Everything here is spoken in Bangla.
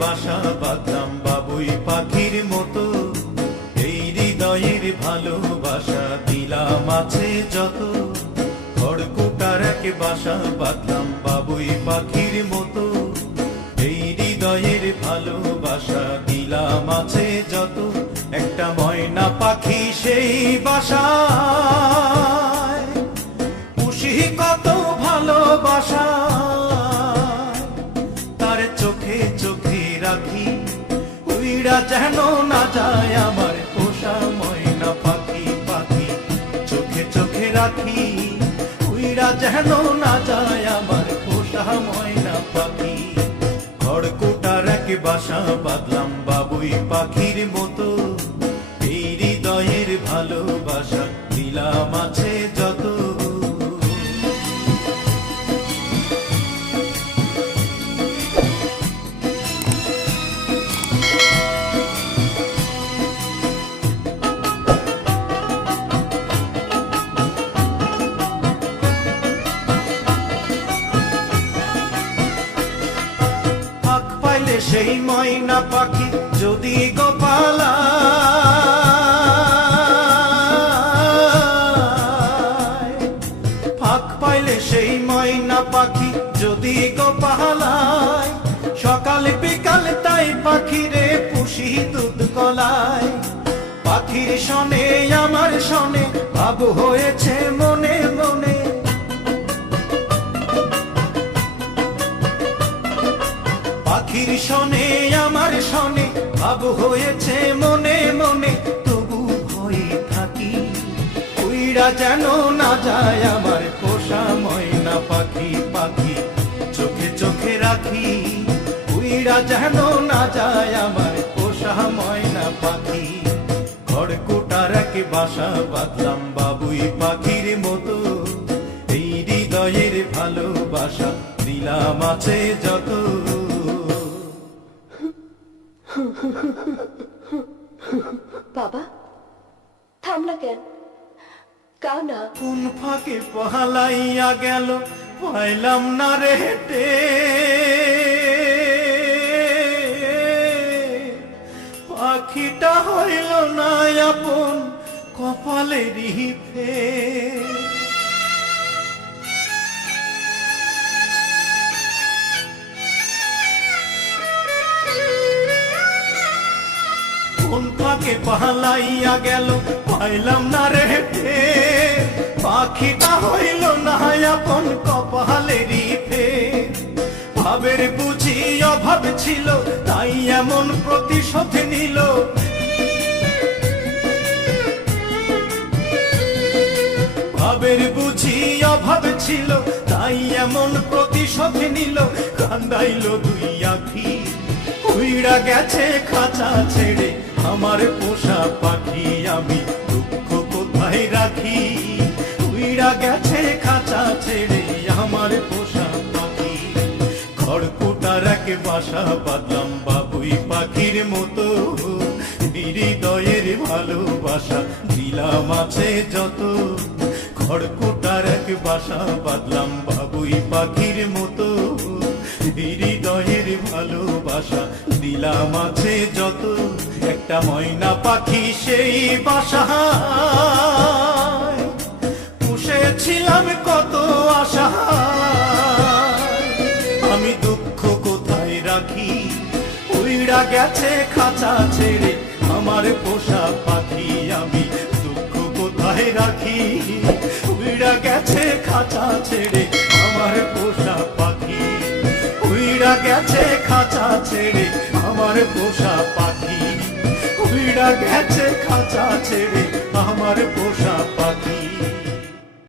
বাসা বাঁধলাম বাবুই পাখির মতো, এই হৃদয়ের ভালোবাসা দিলাম আছে যত। খড়কুটার এক বাসা বাঁধলাম বাবুই পাখির মতো, এই হৃদয়ের ভালোবাসা দিলাম আছে যত। একটা ময়না পাখি সেই বাসায়, পুষি কত ভালোবাসা, তার চোখে চোখে রাখি, উইরা যেন না যায় আমার পোষা ময়না পাখি। পাখি চোখে চোখে রাখি, উইরা যেন না যায় আমার পোষা ময়না পাখি। খড়কুটার এক বাসা বাঁধলাম বাবুই পাখির মতো, এই হৃদয়ের ভালোবাসা দিলাম আছে যত। সেই ময়না পাখি যদি গোপালা, ফাঁক পাইলে সেই ময়না পাখি যদি গোপালায়, সকাল বিকাল তাই পাখিরে পুষি দুধ কলায়। পাখির শনে আমার শনে ভাব হয়েছে মনে মনে, পাখির শনে আমার শনে ভাব হয়েছে মনে মনে। তবু ভয়ে থাকি, উইরা যেন না যায় আমার পোষা ময়না পাখি। পাখি চোখে চোখে রাখি, উইরা যেন না যায় আমার পোষা ময়না পাখি। খড়কুটার এক বাসা বাঁধলাম বাবুই পাখির মতো, এই হৃদয়ের ভালোবাসা দিলাম আছে যত। বাবা থামলা কেন? কাও না। কোন ফাঁকে পহালাইয়া গেল পাইলাম না রে হেঁটে, পাখিটা হইল না আপন কপালেরই ফের। কোন ফাঁকে পালাইয়া গেল পাইলাম না রে হেঁটে, পাখিটা হইল না আপন কপালেরই ফের। ভাবের বুঝি অভাব ছিল তাই এমন প্রতিশোধ নিল, ভাবের বুঝি অভাব ছিল তাই এমন প্রতিশোধ নিল। কান্দাইল দুই আখি, উইরা গেছে খাঁচা ছেড়ে আমার পোষা পাখি। আমি দুঃখ কোথায় রাখি, উইরা গেছে খাঁচা ছেড়ে আমার পোষা পাখি। খড়কুটার এক বাসা বাঁধলাম বাবুই পাখির মতো, হৃদয়ের ভালোবাসা দিলাম আছে যত। খড়কুটার এক বাসা বাঁধলাম বাবুই পাখির মতো, হৃদয়ের ভালোবাসা দিলাম আছে যত। একটা ময়না পাখি সেই বাসায়, পুষেছিলাম কত আশা, আমি দুঃখ কোথায় রাখি, উইরা গেছে খাঁচা ছেড়ে আমার পোষা পাখি। আমি দুঃখ কোথায় রাখি, উইরা গেছে খাঁচা ছেড়ে আমার পোষা পাখি। উইরা গেছে খাঁচা ছেড়ে আমার পোষা পাখি, উইরা গেছে খাঁচা ছেড়ে আমার পোষা পাখি।